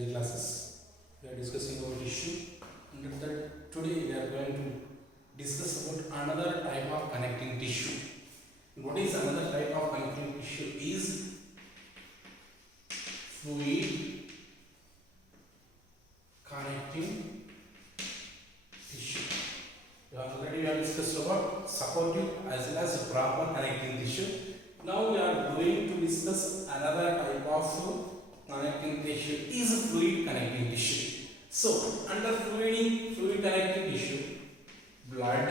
biology classes. We are discussing about tissue, and that today we are going to discuss about another type of connecting tissue. What is another type of connecting tissue? Is fluid connecting tissue. We have discussed about supportive as well as proper connecting tissue. Now we are going to discuss another type of connecting tissue is fluid connecting tissue. So under fluid connecting tissue, blood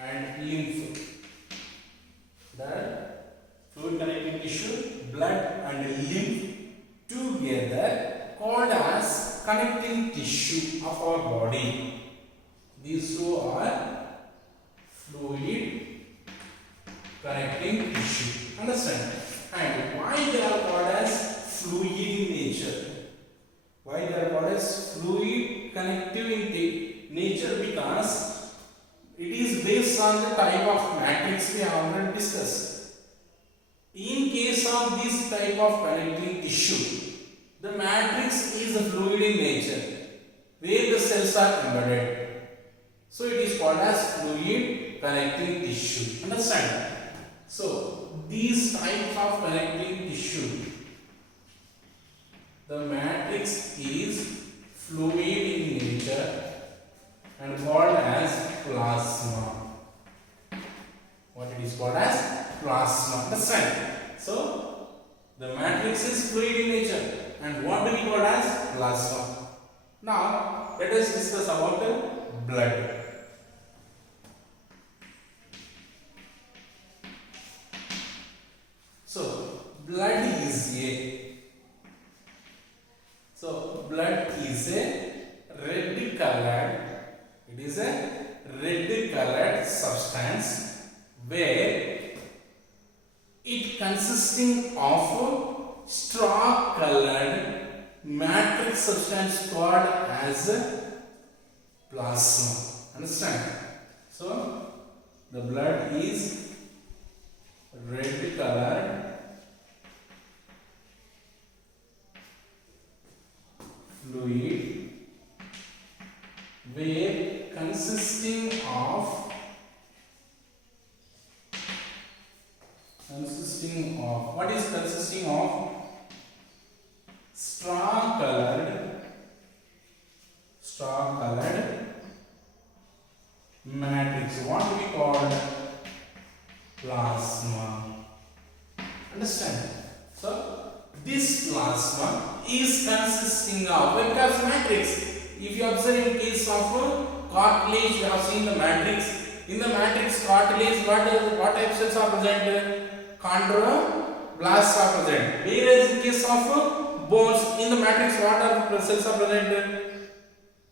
and lymph. The fluid connecting tissue, blood and lymph together called as connecting tissue of our body. These two are fluid connecting tissue. Understand? And why they are called as fluid in nature? Why they are called as fluid connective in nature? Because it is based on the type of matrix we have already discussed. In case of this type of connecting tissue, the matrix is a fluid in nature where the cells are embedded. So it is called as fluid connecting tissue. Understand? So these types of connecting tissue, the matrix is fluid in nature and called as plasma. What it is called as plasma. Understand? So the matrix is fluid in nature and what do we call as plasma. Now let us discuss about the blood. So blood is a red colored, it is a red colored substance where it consisting of straw colored matrix substance called as plasma. Understand? So the blood is red colored fluid where consisting of what is consisting of straw colored matrix, what we call plasma. Understand? So this plasma is consisting of, because matrix, if you observe in case of cartilage, you have seen the matrix. In the matrix cartilage, what type cells are present? Chondroblasts are present. Whereas in case of bones, in the matrix, what are cells are present?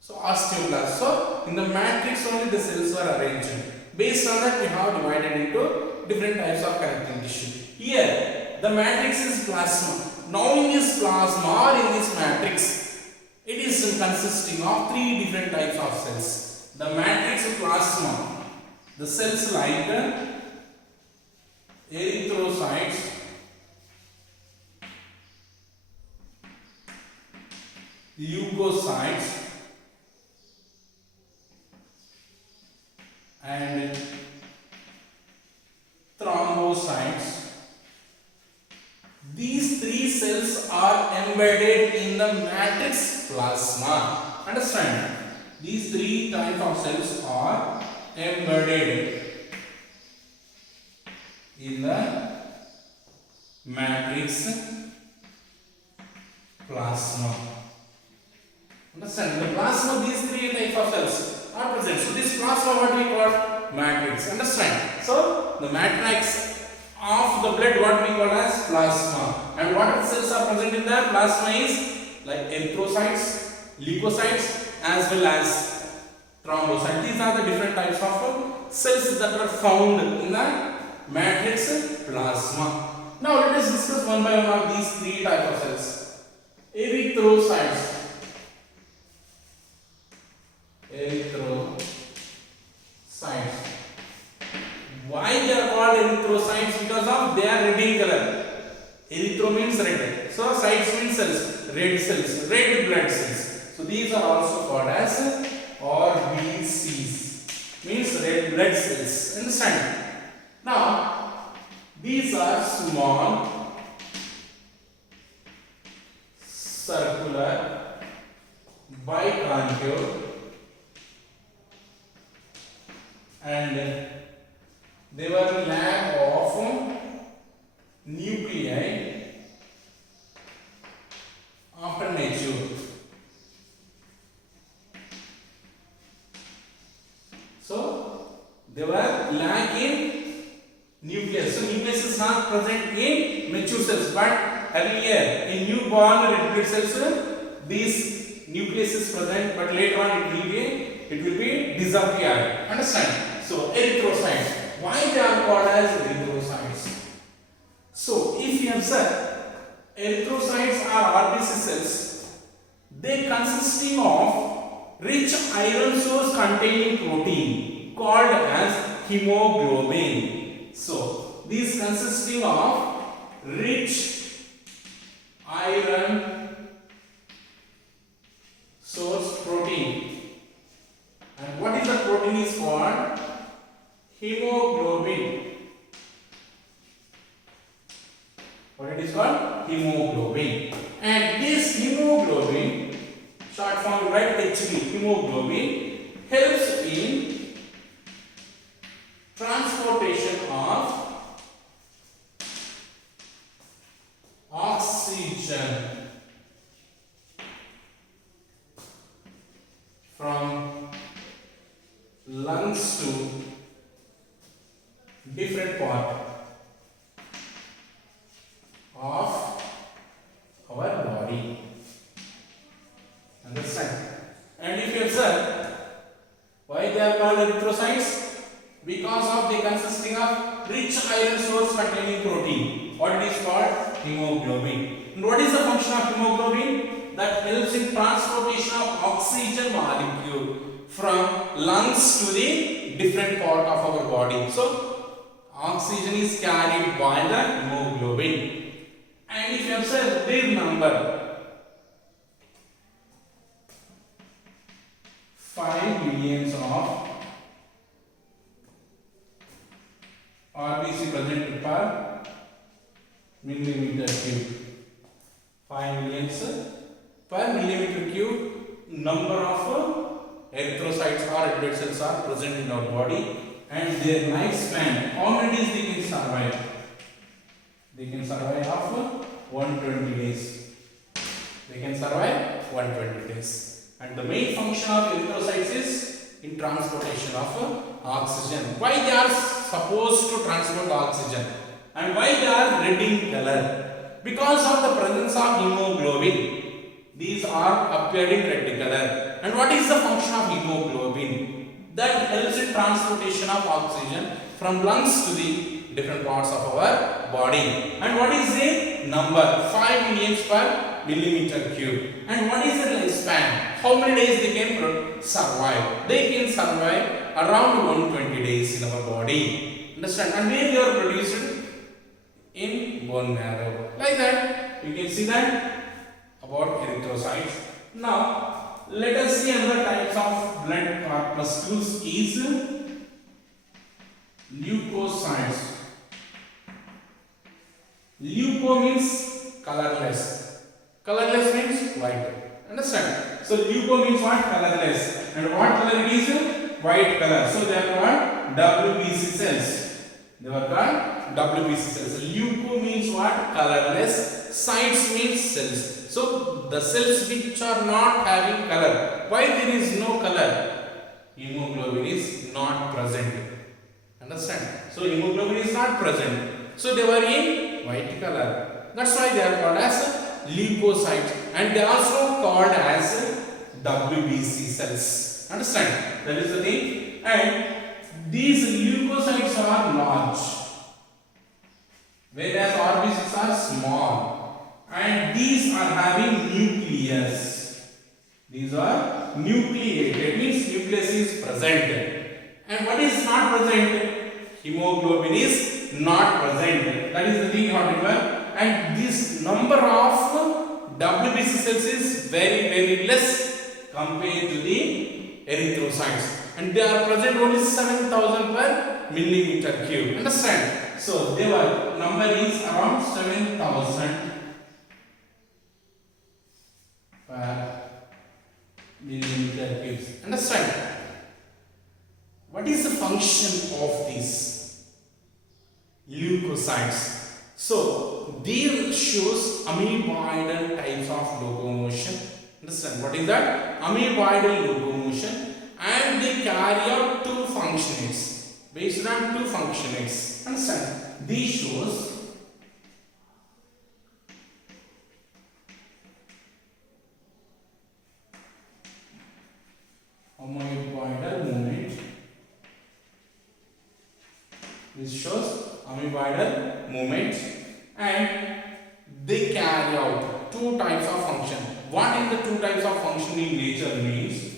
So osteoblasts. So in the matrix only the cells are arranged. Based on that, we have divided into different types of connecting tissue. Here, the matrix is plasma. Now in this plasma or in this matrix, it is consisting of three different types of cells. The matrix plasma, the cells like erythrocytes, leukocytes, and thrombocytes. These three cells are embedded in the matrix plasma. Understand? These three types of cells are embedded in the matrix plasma. Understand? The plasma, these three types of cells are present. So this plasma, what we call matrix. Understand? So the matrix of the blood, what we call as plasma. And what cells are present in the plasma is like erythrocytes, leukocytes, as well as thrombocytes. These are the different types of cells that are found in the matrix plasma. Now let us discuss one by one of these three types of cells. Erythrocytes. Why they are called erythrocytes? Because of they are red in color. Erythro means red. So cytes means cells, red blood cells. So these are also called as RBCs, means red blood cells. Understand? Now these are small circular biconcave and they were lack of nuclei after mature. So they were lack in nucleus. So nucleus is not present in mature cells, but earlier in newborn red blood cells these nucleus is present, but later on it will be disappeared. Understand? So erythrocytes. Why they are called as erythrocytes? So if you observe, erythrocytes are RBC cells. They consisting of rich iron source containing protein called as hemoglobin. So these consisting of rich iron source protein. And what is the protein is called? Hemoglobin. What it is called? Hemoglobin. And this hemoglobin, short form write HB, hemoglobin, helps in transportation of oxygen from lungs to different part of our body. Understand? And if you observe, why they are called erythrocytes? Because of they consisting of rich iron source containing protein. What it is called? Hemoglobin. And what is the function of hemoglobin? That helps in transportation of oxygen molecule from lungs to the different part of our body. So oxygen is carried by the hemoglobin. And if you observe their number, 5 millions of RBC present per millimeter cube. 5 millions per millimeter cube number of erythrocytes or red blood cells are present in our body, and their lifespan, how many days they can survive? They can survive of 120 days. They can survive 120 days. And the main function of erythrocytes is in transportation of oxygen. Why they are supposed to transport oxygen? And why they are red in color? Because of the presence of hemoglobin. These are appeared in red color. And what is the function of hemoglobin? That helps in transportation of oxygen from lungs to the different parts of our body. And what is the number? 5 millions per millimeter cube. And what is the lifespan? How many days they can survive? They can survive around 120 days in our body. Understand? And where they are produced? In bone marrow. Like that. You can see that about erythrocytes. Now, let us see another types of blood corpuscles is leukocytes. Leuko means colorless. Colorless means white. Understand? So leuko means what? Colorless. And what color it is? White color. So they are called WBC cells. They were called WBC cells. Leuko means what? Colorless. Cytes means cells. So the cells which are not having color. Why there is no color? Hemoglobin is not present. Understand? So hemoglobin is not present. So they were in white color. That's why they are called as leukocytes, and they are also called as WBC cells. Understand? That is the thing. And these leukocytes are large, whereas RBCs are small. And these are having nucleus. These are nucleated, means nucleus is present. And what is not present? Hemoglobin is not present. That is the thing, however, and this number of WBC cells is very less compared to the erythrocytes, and they are present only 7,000 per millimeter cube. Understand? So their number is around 7,000 per millimeter cubes. Understand? What is the function of these leukocytes? So there shows amoeboidal types of locomotion. Understand? What is that? Amoeboidal locomotion, and they carry out two functions based on two functions. Understand? These shows amoeboidal movement. This shows amoeboidal movement, and they carry out two types of function. What is the two types of function in nature means?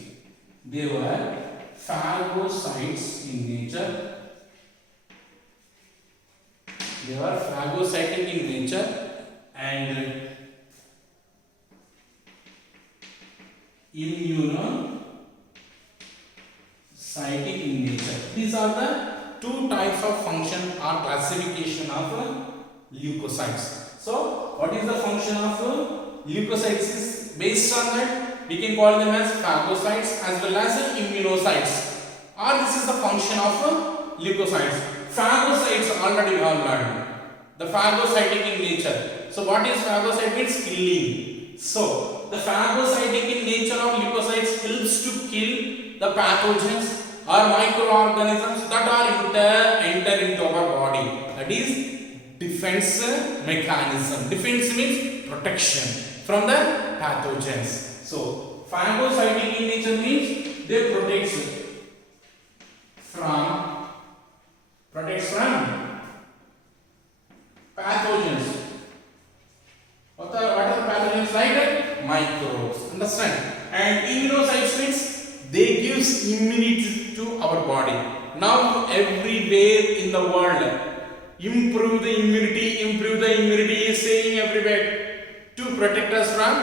They were phagocytes in nature. They were phagocytic in nature and immunocytic in nature. These are the two types of function or classification of leukocytes. So, what is the function of leukocytes is based on that we can call them as phagocytes as well as immunocytes, or this is the function of leukocytes. Phagocytes already we have learned. The phagocytic in nature. So, what is phagocyte means? Killing. So, the phagocytic in nature of leukocytes helps to kill the pathogens or microorganisms that are enter into our body. That is defense mechanism. Defense means protection from the pathogens. So phagocytic in nature means they protect from pathogens. What are the pathogens like? Microbes. Understand? And immunocytes means they gives immunity to our body. Now everywhere in the world, improve the immunity is saying everywhere to protect us from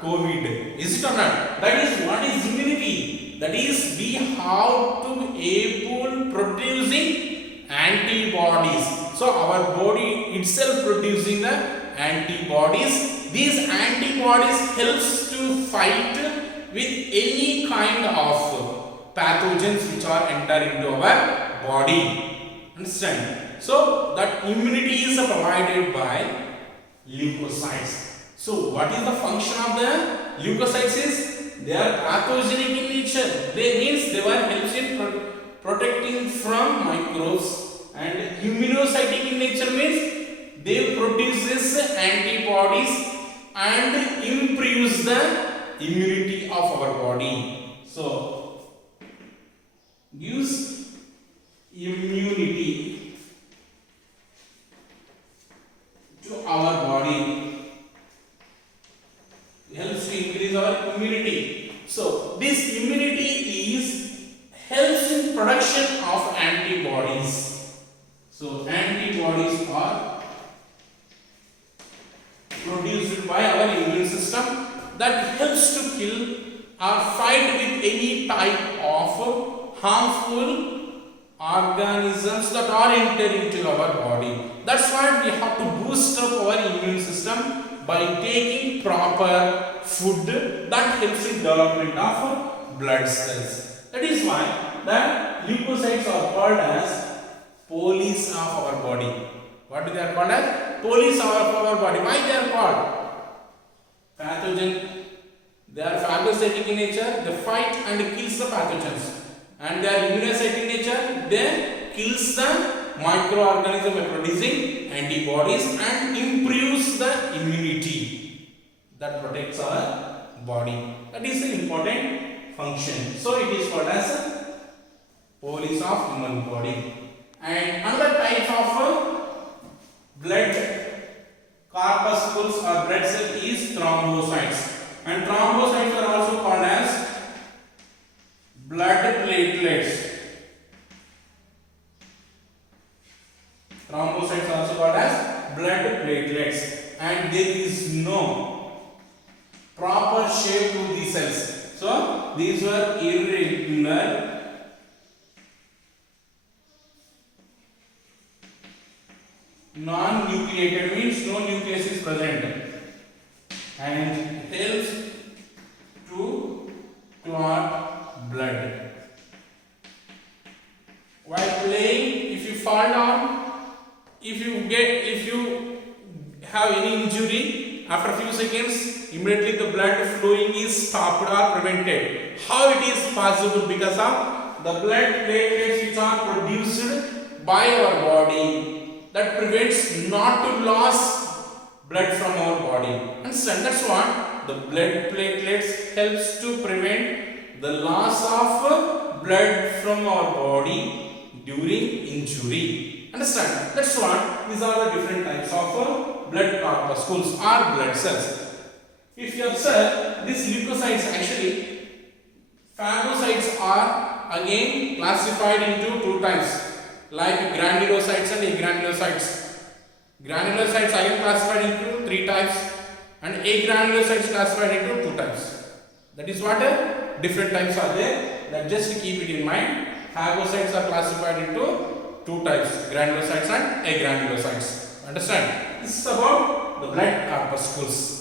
COVID. Is it or not? That is what is immunity. That is we have to able producing antibodies. So our body itself producing the antibodies. These antibodies helps to fight with any kind of pathogens which are enter into our body. Understand? So that immunity is provided by leukocytes. So what is the function of the leukocytes is they are pathogenic in nature. They means they were helps in protecting from microbes, and immunocytic in nature means they produces antibodies and improves the immunity of our body. So gives immunity to our body, helps to increase our immunity. So this immunity is helps in production of antibodies. So antibodies are produced by our immune system that helps to kill or fight with any type of harmful organisms that are enter into our body. That's why we have to boost up our immune system by taking proper food that helps in development of blood cells. That is why the leukocytes are called as police of our body. What they are called as? Police of our body. Why they are called? Pathogen. They are phagocytic in nature. They fight and kills the pathogens. And they are immunocytic in nature. They kills the microorganism by producing antibodies and improves the immunity that protects our body. That is an important function. So it is called as police of human body. And another type of blood corpuscles or blood cell is thrombocytes. And thrombocytes are also called as blood platelets. Thrombocytes are also called as blood platelets. and there is no proper shape to these cells. So these were irregular non-nucleated, means no nucleus is present, and it helps to clot blood. While playing, if you fall down, if you have any injury, after a few seconds, immediately the blood flowing is stopped or prevented. How it is possible? Because of the blood platelets which are produced by our body, that prevents not to lose blood from our body. Understand? That's what the blood platelets helps to prevent the loss of blood from our body during injury. Understand? That's what these are the different types of blood corpuscles or blood cells. If you observe, these leukocytes, actually phagocytes are again classified into two types, like granulocytes and agranulocytes. Granulocytes again classified into three types, and agranulocytes classified into two types. That is what different types are there. That just keep it in mind. Phagocytes are classified into two types, granulocytes and agranulocytes. Understand? This is about the blood corpuscles.